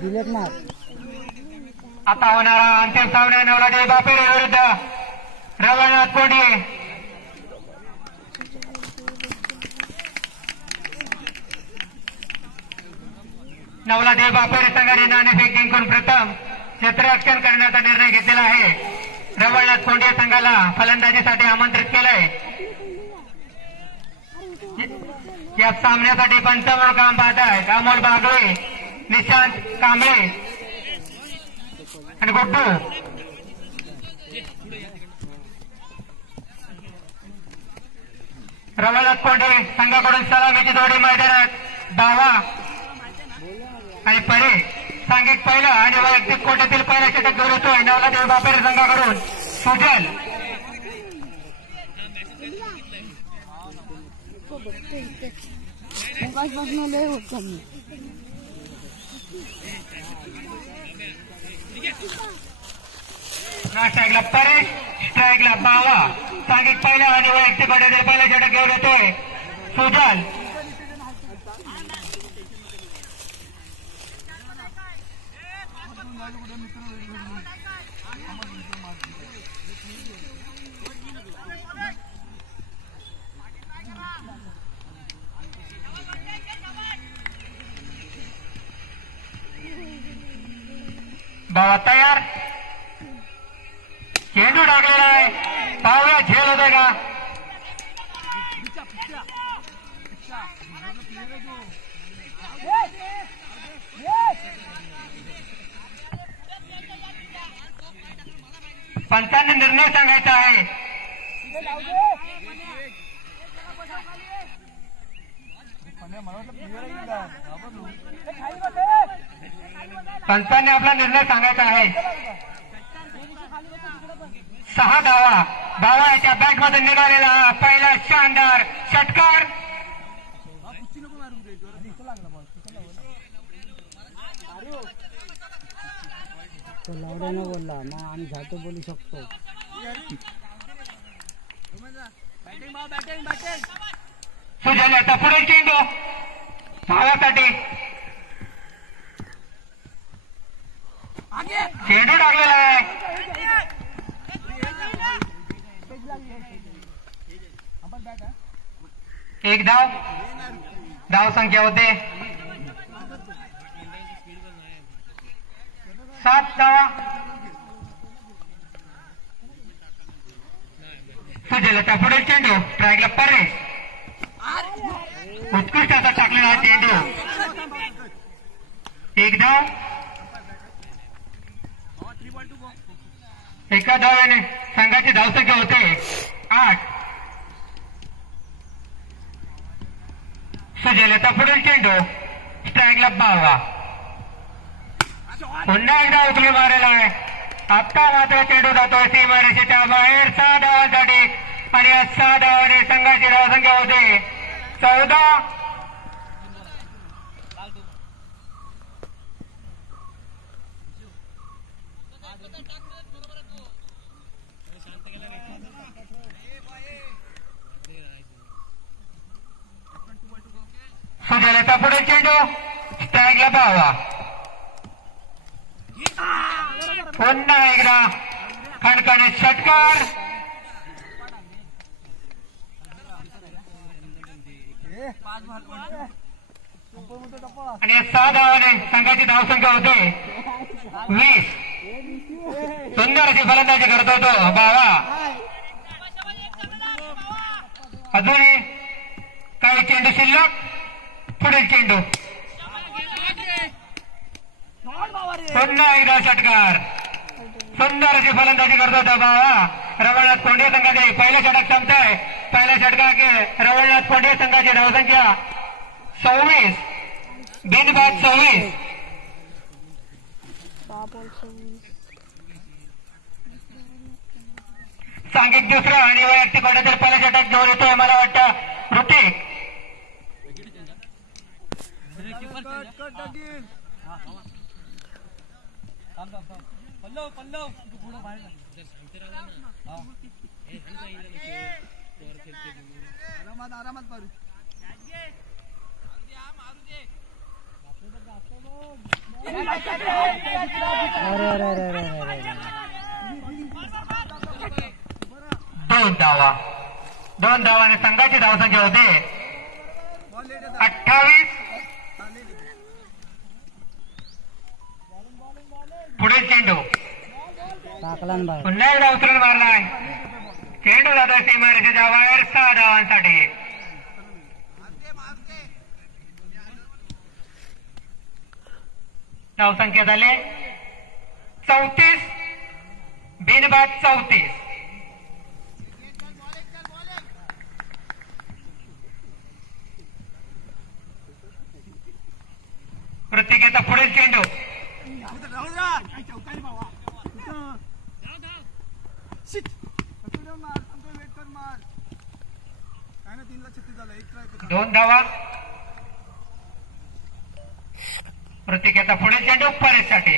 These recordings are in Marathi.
दिलेत ना आता होणारा अंतिम सामना नवलादेवी बापेरे विरुद्ध रवळनाथ कोंडे. नवलादेवी बापेरे संघाने नाणेफेक जिंकून प्रथम क्षेत्ररक्षण करण्याचा निर्णय घेतलेला आहे. रवळनाथ कोंडे संघाला फलंदाजीसाठी आमंत्रित केलंय. या सामन्यासाठी पंच म्हणून काम पाहत आहेत अमोल बागळे, निशांत कांबळे आणि गुड्डू. रवळनाथ कोंडे संघाकडून सलामीची जोडी मैदानात डावा आणि परे सांघिक पहिला आणि वैयक्तिक कोट्यातील पहिला षटक गौरवतोय नवलादेवी बापेरे संघाकडून सुजल. स्ट्राईकला परेश, स्ट्राईकला बावा, सांघिक पहिला आणि वैयक्तिक कोट्यातील पहिला षटक घेऊन येतोय सुजल. बाबा तयार, चेंडू टाकलेला आहे. पाहूया झेल होते का. पंचांनी निर्णय सांगायचा आहे. पंचांनी आपला निर्णय सांगायचा आहे. 6 धावा, धावा याच्या बॅटमधून निघालेला पहिला शानदार षटकार. तो लावड्यानं बोलला मग आम्ही जातो बोलू शकतो. सुजल आता पुढे चेंडू धावासाठी. चेंडू टाकलेला आहे. एक धाव, धाव संख्या होते 7 धावा. सुजलता पुढे चेंडू ट्रॅकला परेश, उत्कृष्ट असा टाकलेला चेंडू. एक धाव, एका धाव्याने संघाची धावसंख्या होते 8. सुजलता पुढील चेंडू स्ट्राईकला बावा, पुन्हा एकदा उकली मारेला आहे. आता मात्र चेंडू जातोय सीमारेषेच्या बाहेर 6 धावांसाठी आणि या 6 धावाने संघाची धावसंख्या होते 14. सुजलता पुढे चेंडू स्ट्राईकला बावा, पुन्हा एकदा खणखणीत षटकार. आणि या 6 धावाने संघाची धावसंख्या होते 20. सुंदर अशी फलंदाजी करतो तो बावा. अजूनही काही चेंडू शिल्लक. पुढील चेंडू पुन्हा एकदा षटकार. सुंदर अशी फलंदाजी करतो होता बावा. रवळनाथ कोंडे संघाचे पहिलं षटक संपतंय. पहिल्या षटकात रवळनाथ कोंडे संघाची धावसंख्या 26, बिनबाद 26. सांघिक दुसरं आणि वैयक्तिक कोट्यातील पहिलं षटक घेऊन येतोय मला वाटतं ऋतिक. अरे अरे अरे अरे अरे 2 धावा. 2 धावाने संघाची धावसंख्या होते 28. पुढे चेंडू टाकला ना बाहेर. पुन्हा एकदा उचलून मारलाय. चेंडू जातोय सीमारेषेच्या बाहेर 6 धावांसाठी. धावसंख्या झाले 34 बिनबाद 34. प्रत्येकाचा पुढील चेंडू दोन धावा. प्रत्येकाचा पुढील चेंडू परेशसाठी.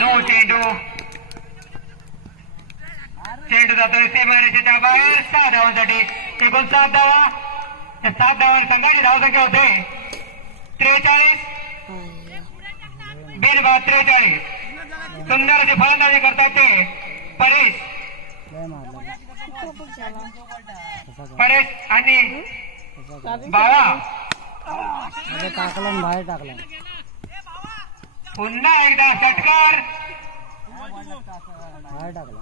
नो चेंडू. चेंडू जातोय सीमारेषेच्या बाहेर 6 धावांसाठी. एकूण 7 धावा. त्या 7 धावांनी संघाची धावसंख्या होते 43 बिनबाद 43. सुंदर अशी फलंदाजी करतात ते परेश. परेश आणि बावा. टाकला बाहेर टाकला. पुन्हा एकदा षटकार. बाहेर टाकला.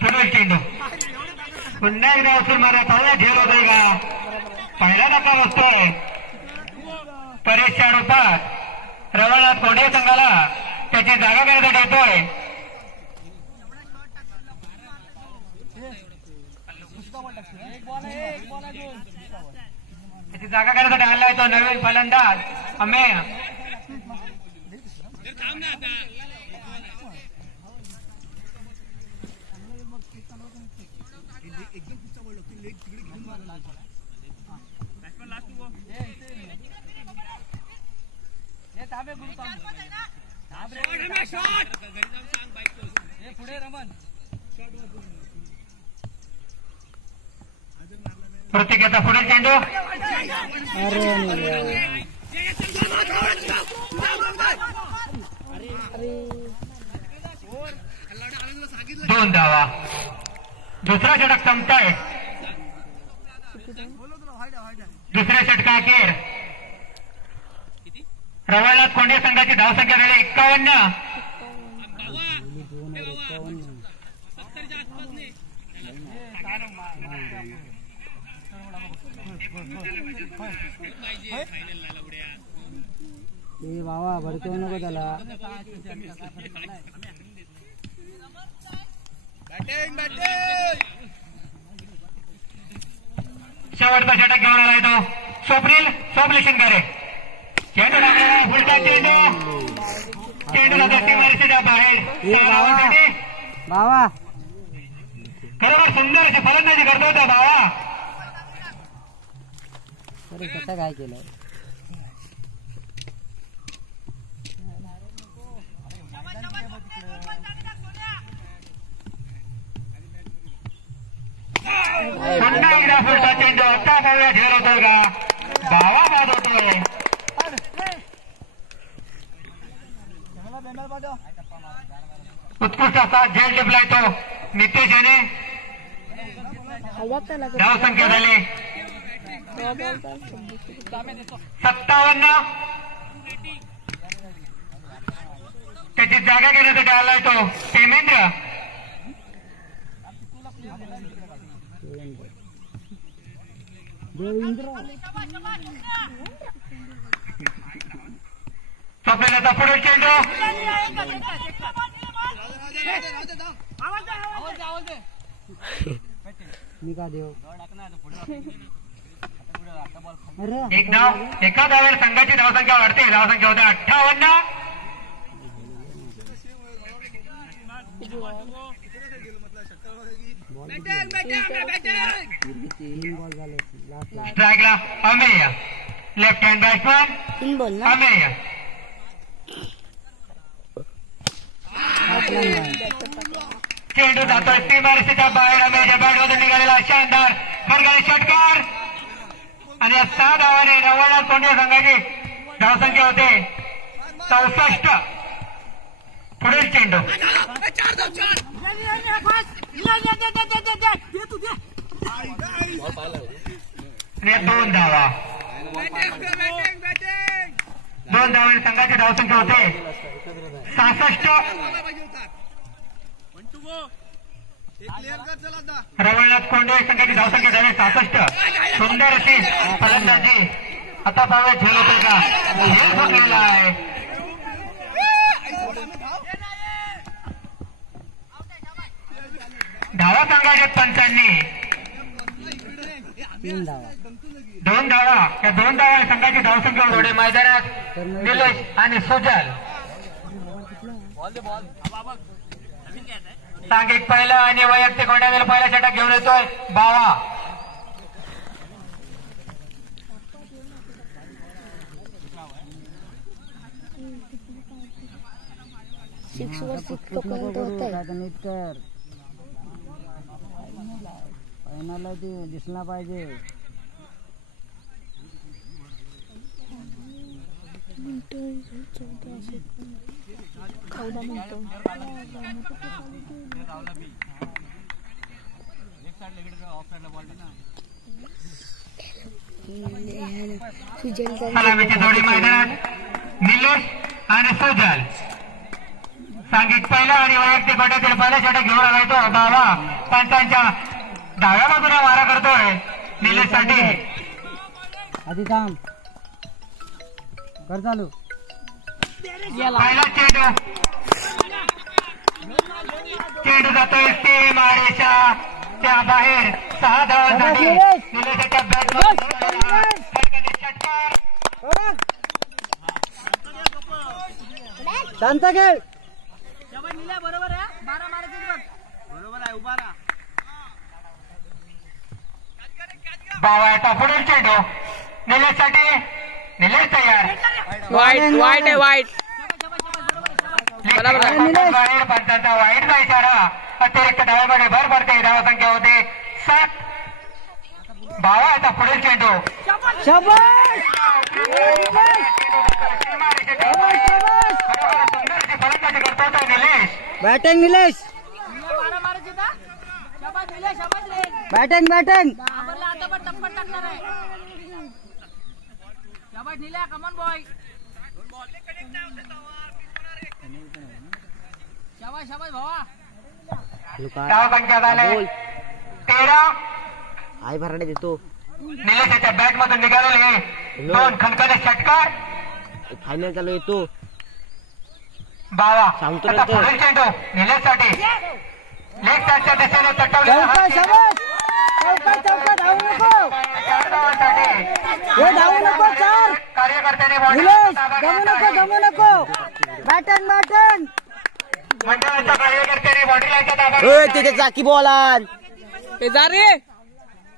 पुढील चेंडू पुन्हा एकदा उचल मारा. पहिला झेल होतोय का? पहिला धक्का बसतोय परेशच्या रूपात. रवळनाथ कोंढे संघाला त्याची जागा करण्यासाठी येतोय. त्याची जागा करण्यासाठी आलाय तो नवीन फलंदाज अमेय. प्रत्येकाचा पुढील चेंडू. अरे 2 धावा. दुसरा षटक संपताय. दुसऱ्या षटकाखेर रवळनाथ कोंढे संघाची धावसंख्या झाली 51. बाबा भडकवू नको त्याला. शेवटचा षटक घेऊन आलाय तो स्वप्नील शिंगारे. चेंडू लागला फुलटा चेंडू. चेंडू लागला सीमारेषेच्या बाहेर. बाबा खरोखर सुंदर अशी फलंदाजी करतो होता बाबा. तरी कसं काय केलं? पुन्हा एकदा फुलटा चेंडू. आता पाहूया झेल होतोय का? बाबा बाद होतोय. उत्कृष्ट असा झेल टिपलाय तो नितेश याने. धावसंख्या झाली 57. त्याची जागा घेण्यासाठी आलाय तो हेमेंद्र. स्वप्नीलचा पुढील चेंडू. मी का देऊ? एक धाव. एका धावेवर संघाची धावसंख्या वाढते. धावसंख्या होते 58. स्ट्राईकला Amey. Left hand batsman Amey. चेंडू जातोय सीमारेषेच्या बाहेर. रमेशच्या बॅटमधून निघालेला शानदार फटका षटकार आणि 6 धावाने रवळनाथ कोंडिया संघाची धावसंख्या होते 64. पुढील चेंडू आणि 2 धावा. 2 धावांनी संघाची धावसंख्या होते 66. रवळनाथ कोंडे संघाची धावसंख्या झाली 66. सुंदर अशी फलंदाजी. आता पाहूया झेल होते का. झेल फुटलेला आहे. धावा सांगायच्या पंचांनी 3 धावा. 2 धावा. या 2 धावा संघाची धावसंख्या होते मैदानात निलेश आणि सुजल. सांघिक पहिलं आणि वैयक्तिक गोंड्यातील पहिला षटक घेऊन येतोय बावा. फायनल दिसला पाहिजे. सलामीची जोडी मैदानात निलेश आणि सुजल. सांघिक पहिला आणि वैयक्तिक गटातील पहिला षटक घेऊन आलाय तो बाबा. पंचांच्या डाव्या बाजूला मारा करतोय निलेश साठी. आधी थांब कर चालू. पहिला चेंडू जातोय सीमारेषा त्या बाहेर. 6 धावांसाठी निलेशच्या बॅटमध्ये षटकार. शांत खेळ. बरोबर आहे. 12 मारायचे बरोबर आहे. उभा राहा. बावाचा पुढील चेंडू निलेशसाठी. निलेश तयार. वाईट वाईट आहे. वाईट बाहेर पंचांचा वाईटचा इशारा. अतिरिक्त धावामध्ये भर पडते. धावसंख्या होते 7. बावाचा पुढील चेंडू सुंदरची फलंदाजी करतो Nilesh. Batting Nilesh. Batting batting. Come on boy. शाबाश शाबाश भावा. धावसंख्या झाले 13. आई भराडे देतो. निलेशच्या बॅट मधून निघालेले 2 खणखणे षटकार. फायनल चालू येतो बावा. सांगतो आता पुढील चेंडू निलेशसाठी. लेग साईडच्या दिशेने तटवलेला कार्यकर्त्याने जमू नको. Baton baton. मंडळाच्या कार्यकर्त्याने बॉडीलाच्या ताब्यात. तिथे चाकी बॉलान.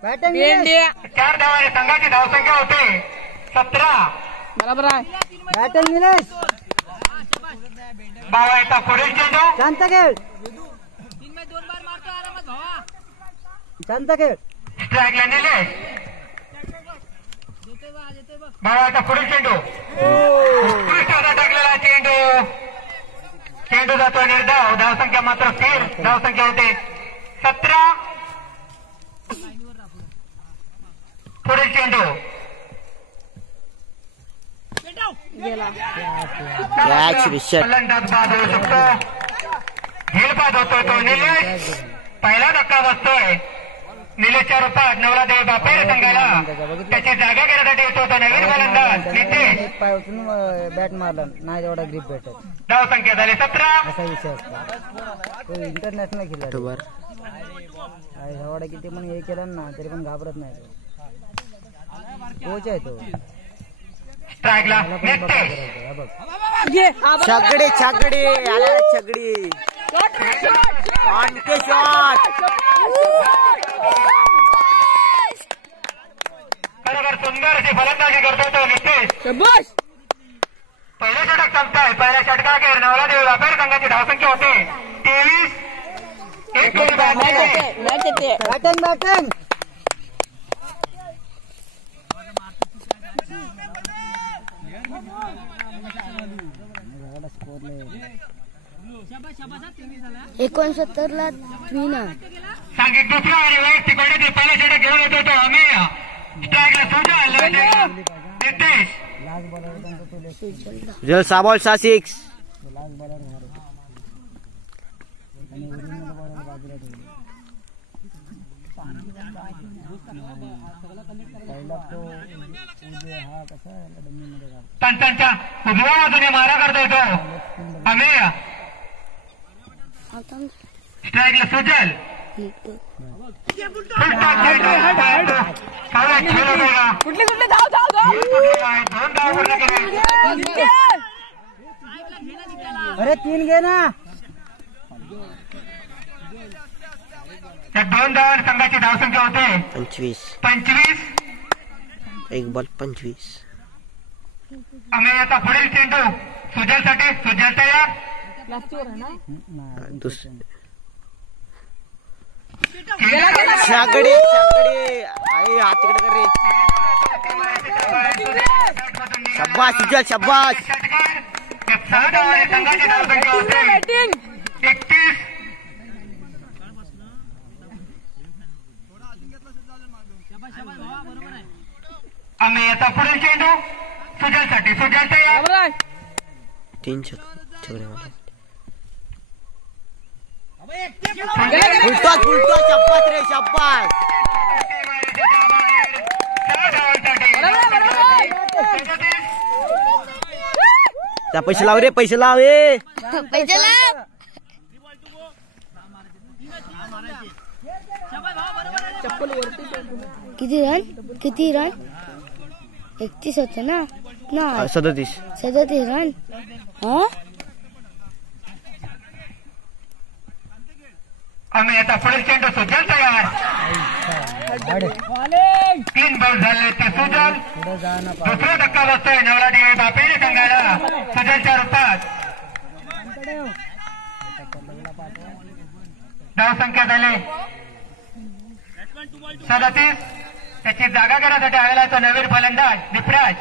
बॅटिंग 4 धावाने संघाची धावसंख्या होते 17. बरोबर आहे. बॅटिंग निलेश. बावा येता पुढील चेंडू. शांत खेळ. 3 में 2 बार मारतो आरामात भावा. शांत खेळ. स्ट्राईकला निलेश. बावा येता पुढील चेंडू. उत्कृष्ट टाकलेला चेंडू. चेंडू जातो निर्धाव. धावसंख्या मात्र स्थिर. धावसंख्या होते 17. पुढील चेंडू फलंदाज बाद होऊ शकतो. झेलबाद होतोय तो निलेश. पहिला धक्का बसतोय निलेशच्या रूपात नवलादेवी बापेर संघाला. त्याची जागा घेण्यासाठी येतो तो नवीन फलंदाज नितेश. पाय उचलून बॅट मारला नाही तेवढा ग्रीप भेटत. धावसंख्या झाली 17. असा विषय असतो. तो इंटरनॅशनल खेळला. एवढा किती पण हे केलं ना तरी पण घाबरत नाही. कोच आहे तो. स्ट्राईकला नितेश. छगडी छगडी आला छगडी. खरोखर सुंदर अशी फलंदाजी करतो तो नितेश. पहिला षटक संपताय. पहिल्या षटकाखेर नवलादेवी व्यापारी संघाची धावसंख्या होते 23. एक गोल बाद आहे. बॅटिंग बॅटिंग शाबास शाबास 69 ला विना सांघिक दुसरा आणि वैयक्तिक गटातील पहिला षटक घेऊन येतो तो अमेय. स्ट्राईकला सुजल नितेश. लास्ट बॉलर त्यांचा तो लेफ्ट जल 6 बॉल 6 6. लास्ट बॉलर मारे आणि ओरिजिनल बॉलर बाजूला ठेवले. पहिला तो हा कसा डमीमध्ये काढतो. त्यांच्या उजव्या बाजूने मारा करतोय तो अमेय. स्ट्राईकला सुजल. कुठले कुठले धाव धाव धाव 2 धाव पूर्ण केले. अरे 3 घे ना. या 2 धावांवर संघाची धावसंख्या होते 25. 1 बॉल 25. अमेयचा पुढील चेंडू सुजलसाठी. सुजल तयार. शाकडे शाकडे आई हात तिकडे कर रे. शाबास सुजल शाबास. षटकार 6 धावांवर संघाची धावसंख्या होते 31. अमेयचा पुढील चेंडू सुजलसाठी. सुजल तयार. 3 छकडे मारले. फुलटॉस फुलटॉस शाबास रे शाबास. त्या पैसे लाव रे पैसे लाव रे. पैसे लाव. किती रन 31 होते ना. 37 रन. हा अमेयचा पुढील चेंडू सुजल तयार. 3 बॉल झाले ते सुजल. पुढे जा ना. दुसरा धक्का बसतोय नवलादेवी बापेरी संघाला सुजलच्या रूपात. धावसंख्या झाली 37. त्याची जागा घेण्यासाठी आलेला तो नवीन फलंदाज दीपराज.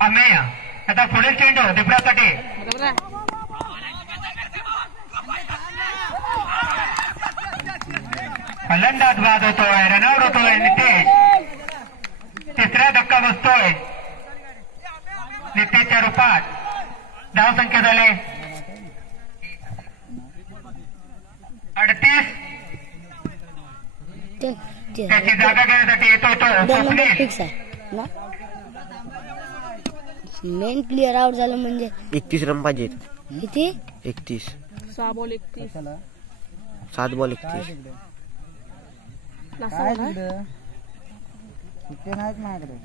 अमेय आता पुढील चेंडू दीपराजसाठी. फलंदाज बाद होतोय. रनआउट होतोय नितेश. तिसरा धक्का बसतोय नितेशच्या रूपात. धावसंख्या झाली 38. त्याची जागा घेण्यासाठी येतो तो स्वप्नील. फिक्स आहे ना. मेन प्लेअर आउट झालं म्हणजे 31 रन पाहिजे. किती 31. 6 बॉल 31. 7 बॉल 31. काय तिकडं सुट्टे नाहीत माझ्याकडे.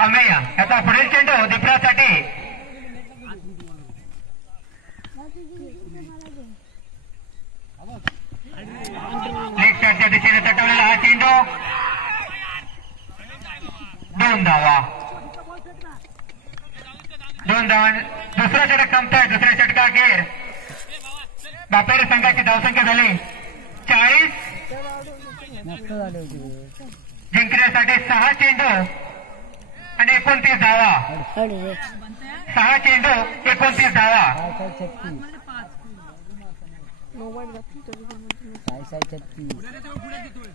अमेय याचा पुढील चेंडू दीपराजसाठी. लेग साईडच्या दिशेने तटवलेला हा चेंडू. 2 धावा. 2 धावा. दुसरा षटक संपतोय. दुसऱ्या षटकाखेर बापेरी संघाची धावसंख्या झाली 40. मस्त झाले होते. जिंकण्यासाठी 6 चेंडू आणि 29 धावा. 6 चेंडू 29 धावा. 36. 36.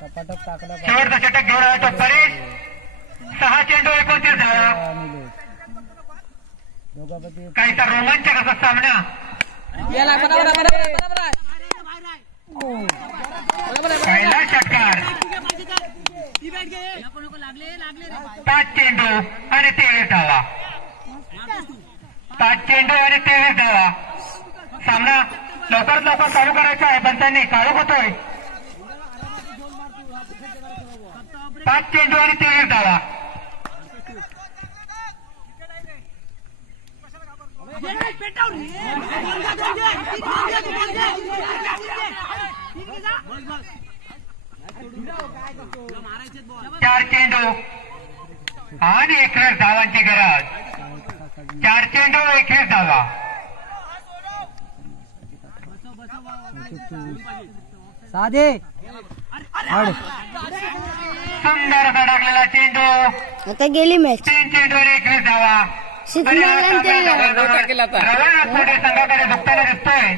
सपाटक टाकला शेवटचा षटक घेऊन आला तो परेश. 6 चेंडू 29 धावा. दोघांपैकी काहीसा रोमांचक असा सामना. पहिला षटकार 5 चेंडू आणि 23 धावा. 5 चेंडू आणि 23 धावा. सामना लवकरात लवकर चालू करायचा आहे पण त्यांनी काळोख होतोय. 5 चेंडू आणि 23 धावा. चार चेंडू आणि 21 धावांची गरज. 4 चेंडू 21 धावा. साधे सुंदर असा टाकलेला चेंडू. आता गेली मॅच 3 चेंडू आणि 21 धावा. रवानाथ कोंडे संघाकडे बघताना दिसतोय.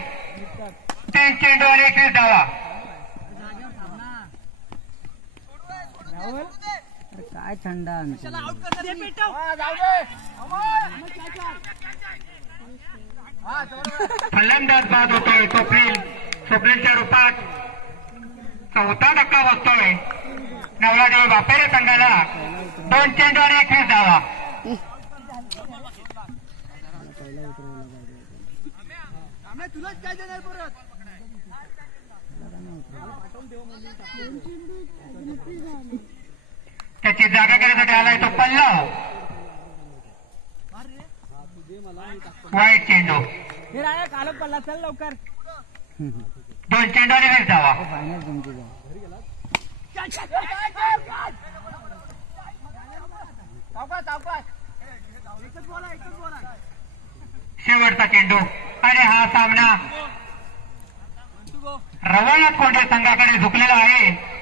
3 चेंडू आणि 21 धावा. काय थंड फलंदाज बाद होतोय. स्वप्नीलच्या रूपात 4था धक्का बसतोय नवलादेवी बापेरे संघाला. 2 चेंडू आणि 21 धावा. तुलाच काय देणार परत. त्याची जागा करण्यासाठी आलाय तो पल्लव. वाईट चेंडू. कालच पडला. चल लवकर. 2 चेंडू आणि 20 धावा. फायनल तुमची शेवटचा चेंडू आणि हा सामना रवानाथ कोंडे संघाकडे झुकलेला आहे.